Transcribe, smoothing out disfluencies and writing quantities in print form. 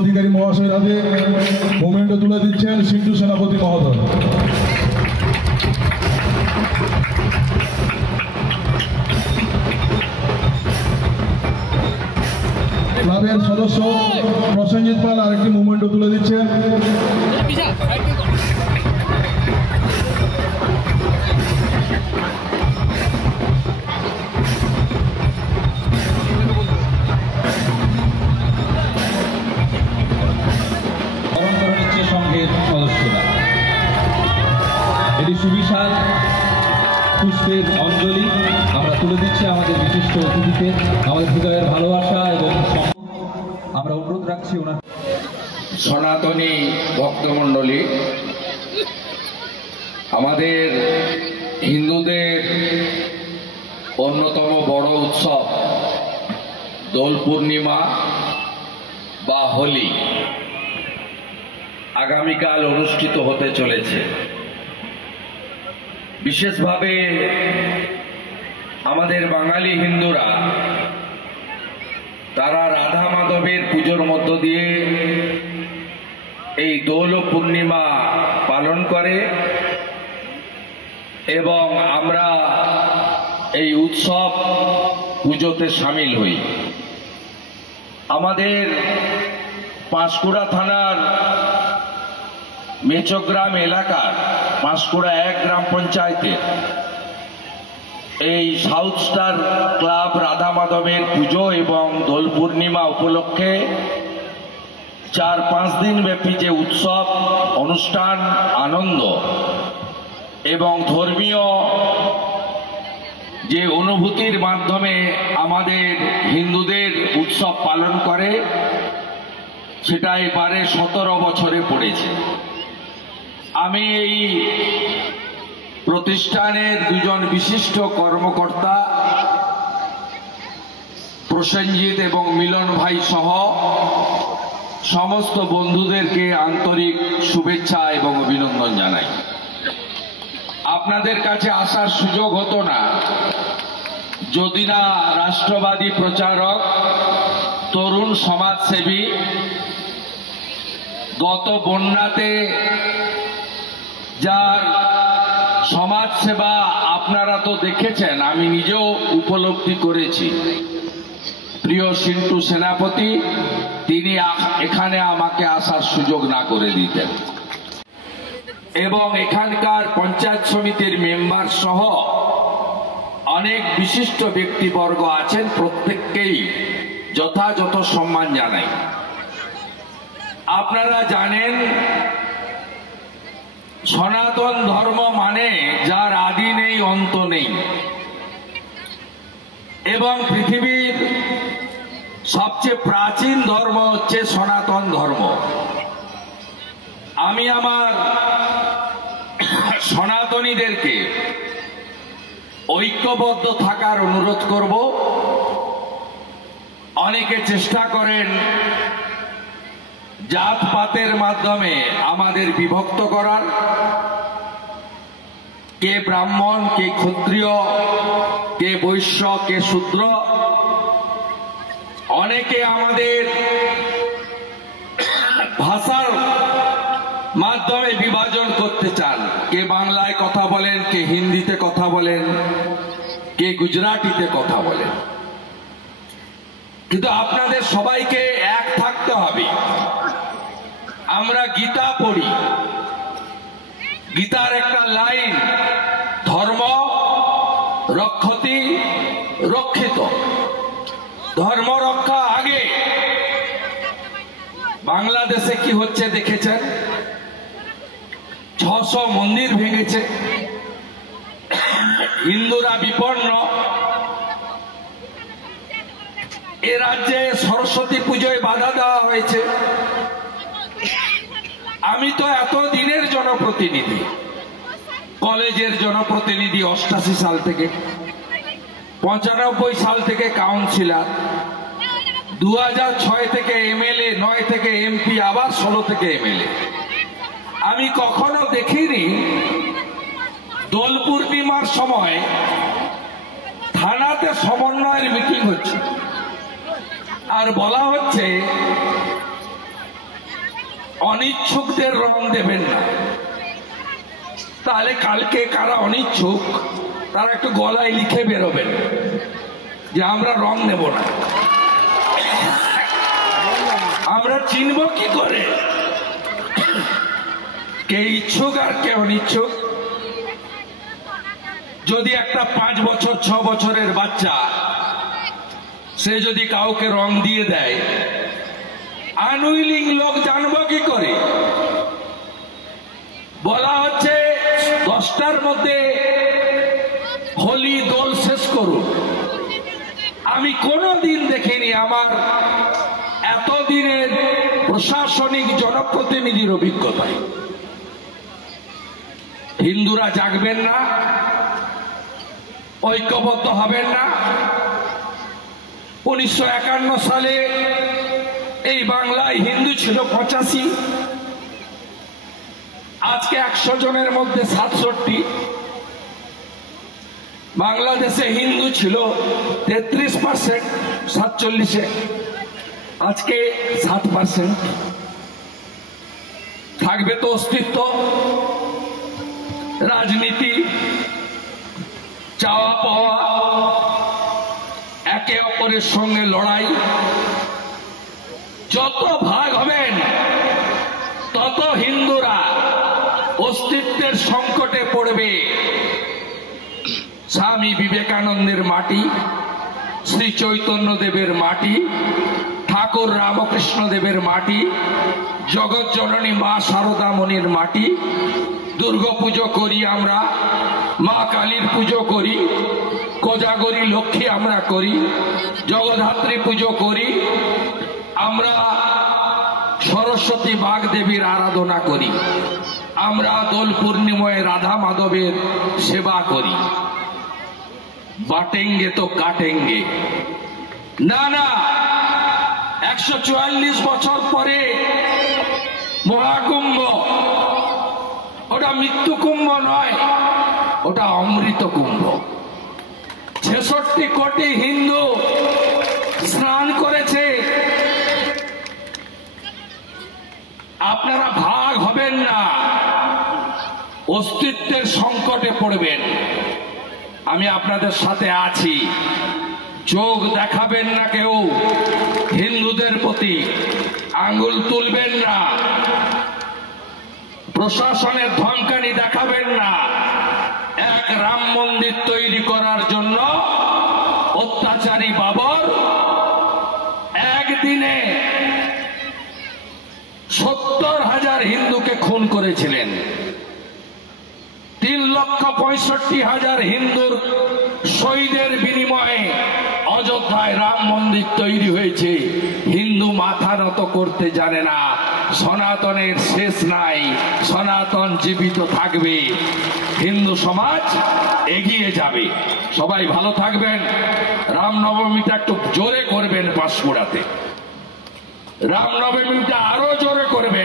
অধিকারী মহাশয়ের হাতে মোমেন্টো তুলে দিচ্ছেন সিন্টু সেনাপতি মহোদয়। ক্লাবের সদস্য প্রসেনজিৎ পাল আরেকটি মোমেন্টো তুলে দিচ্ছেন। সংঘের সদস্যরা এটি সুবিশাল পুষ্পের অঞ্জলি আমরা তুলে দিচ্ছি আমাদের বিশিষ্ট অতিথিকে। আমাদের হৃদয়ের ভালোবাসা এবং আমরা অনুরোধ রাখছি ওনার সনাতনী ভক্তমণ্ডলী, আমাদের হিন্দুদের অন্যতম বড় উৎসব দোল পূর্ণিমা বা হোলি আগামীকাল অনুষ্ঠিত হতে চলেছে। বিশেষভাবে আমাদের বাঙালি হিন্দুরা তারা রাধা মাধবের পুজোর মধ্য দিয়ে এই দোল পূর্ণিমা পালন করে এবং আমরা এই উৎসব পুজোতে সামিল হই। আমাদের পাঁশকুড়া থানার মেচগ্রাম এলাকার পাঁশকুড়া 1 গ্রাম পঞ্চায়েতে এই সাউথ স্টার ক্লাব রাধা মাধবের পুজো এবং দোল পূর্ণিমা উপলক্ষে 4-5 দিন ব্যাপী যে উৎসব অনুষ্ঠান আনন্দ এবং ধর্মীয় যে অনুভূতির মাধ্যমে আমাদের হিন্দুদের উৎসব পালন করে সেটা এবারে 17 বছরে পড়েছে। আমি এই প্রতিষ্ঠানের দুজন বিশিষ্ট কর্মকর্তা প্রসেনজিৎ এবং মিলন ভাই সহ সমস্ত বন্ধুদেরকে আন্তরিক শুভেচ্ছা এবং অভিনন্দন জানাই। আপনাদের কাছে আসার সুযোগ হতো না যদি না রাষ্ট্রবাদী প্রচারক, তরুণ সমাজসেবী গত বন্যাতে যার সমাজ সেবা আপনারা তো দেখেছেন, আমি নিজেও উপলব্ধি করেছি। প্রিয় সিন্টু সেনাপতি তিনি এখানে আমাকে আসার সুযোগ না করে দিতেন এবং এখানকার পঞ্চায়েত সমিতির মেম্বার সহ অনেক বিশিষ্ট ব্যক্তিবর্গ আছেন, প্রত্যেককেই যথাযথ সম্মান জানাই। আপনারা জানেন সনাতন ধর্ম মানে যার আদি নেই অন্ত নেই এবং পৃথিবীর সবচেয়ে প্রাচীন ধর্ম হচ্ছে সনাতন ধর্ম। আমি আমার সনাতনীদেরকে ঐক্যবদ্ধ থাকার অনুরোধ করব। অনেকে চেষ্টা করেন জাতপাতের মাধ্যমে আমাদের বিভক্ত করার, কে ব্রাহ্মণ, কে ক্ষত্রিয়, কে বৈশ্য, কে শূদ্র। অনেকে আমাদের ভাষার মাধ্যমে বিভাজন করতে চান, কে বাংলায় কথা বলেন, কে হিন্দিতে কথা বলেন, কে গুজরাটিতে কথা বলেন। কিন্তু আপনাদের সবাইকে এক থাকতে হবে। আমরা গীতা পড়ি, গীতার একটা লাইন ধর্ম রক্ষতি রক্ষিত, ধর্ম রক্ষা আগে। বাংলাদেশে কি হচ্ছে দেখেছেন, 600 মন্দির ভেঙেছে, হিন্দুরা বিপন্ন। এ রাজ্যে সরস্বতী পুজোয় বাধা দেওয়া হয়েছে। আমি তো এত দিনের জনপ্রতিনিধি, কলেজের জনপ্রতিনিধি 88 সাল থেকে, 95 সাল থেকে কাউন্সিলর, 2006 থেকে এমএলএ, 9 থেকে এমপি, আবার 16 থেকে এমএলএ। আমি কখনো দেখিনি দোল পূর্ণিমার সময় থানাতে সমন্বয়ের মিটিং হচ্ছে আর বলা হচ্ছে অনিচ্ছুকদের রং দেবেন না। তাহলে কালকে কারা অনিচ্ছুক তারা একটু গলায় লিখে বেরোবেন যে আমরা রং নেব না। আমরা চিনব কি করে কে ইচ্ছুক আর কে অনিচ্ছুক? যদি একটা 5 বছর 6 বছরের বাচ্চা সে যদি কাউকে রং দিয়ে দেয়, আনউইলিং লোক জানবো কি করে? বলা হচ্ছে 10টার মধ্যে হোলি দোল শেষ করুন। আমি কোনোদিন দেখিনি আমার এতদিনের প্রশাসনিক জনপ্রতিনিধির অভিজ্ঞতায়। হিন্দুরা জাগবেন না, ঐক্যবদ্ধ হবেন না। 1951 সালে এই বাংলায় হিন্দু ছিল 85, আজকে 100 জনের মধ্যে 67। বাংলাদেশে হিন্দু ছিল 33%, 47-এ, আজকে 7%। থাকবে তো অস্তিত্ব? রাজনীতি, চাওয়া পাওয়া, একে অপরের সঙ্গে লড়াই। যত ভাগ হবেন তত হিন্দুরা অস্তিত্বের সংকটে পড়বে। স্বামী বিবেকানন্দের মাটি, শ্রী চৈতন্য দেবের মাটি, ঠাকুর রামকৃষ্ণ দেবের মাটি, জগৎ জননী মা শারদা মনির মাটি। দুর্গা পুজো করি আমরা, মা কালীর পুজো করি, কোজাগরী লক্ষ্মী আমরা করি, জগদ্ধাত্রী পুজো করি, আমরা সরস্বতী বাগ দেবীর আরাধনা করি, আমরা দোল পূর্ণিমায় রাধা মাধবের সেবা করি। বাটেঙ্গে তো কাটেঙ্গে না, না। 144 বছর পরে মহাকুম্ভ, ওটা মৃত্যু কুম্ভ নয়, ওটা অমৃত কুম্ভ। 66 কোটি হিন্দু স্নান করেছে। আপনারা ভাগ হবেন না, অস্তিত্বের সংকটে পড়বেন। আমি আপনাদের সাথে আছি। চোখ দেখাবেন না, কেউ হিন্দুদের প্রতি আঙ্গুল তুলবেন না, প্রশাসনের ধমকানি দেখাবেন না। এক রাম মন্দির তৈরি করার জন্য অত্যাচারী বাবর একদিনে 70,000 হিন্দুকে খুন করেছিলেন। 3,65,000 হিন্দুর শহীদের বিনিময়ে অযোধ্যায় রাম মন্দির তৈরি হয়েছে। হিন্দু মাথা নত করতে জানে না। সনাতনের শেষ নাই, সনাতন জীবিত থাকবে, হিন্দু সমাজ এগিয়ে যাবে। সবাই ভালো থাকবেন। রামনবমীটা একটু জোরে করবেন, পাঁশকুড়াতে রামনবমীটা আরো জোরে করবেন।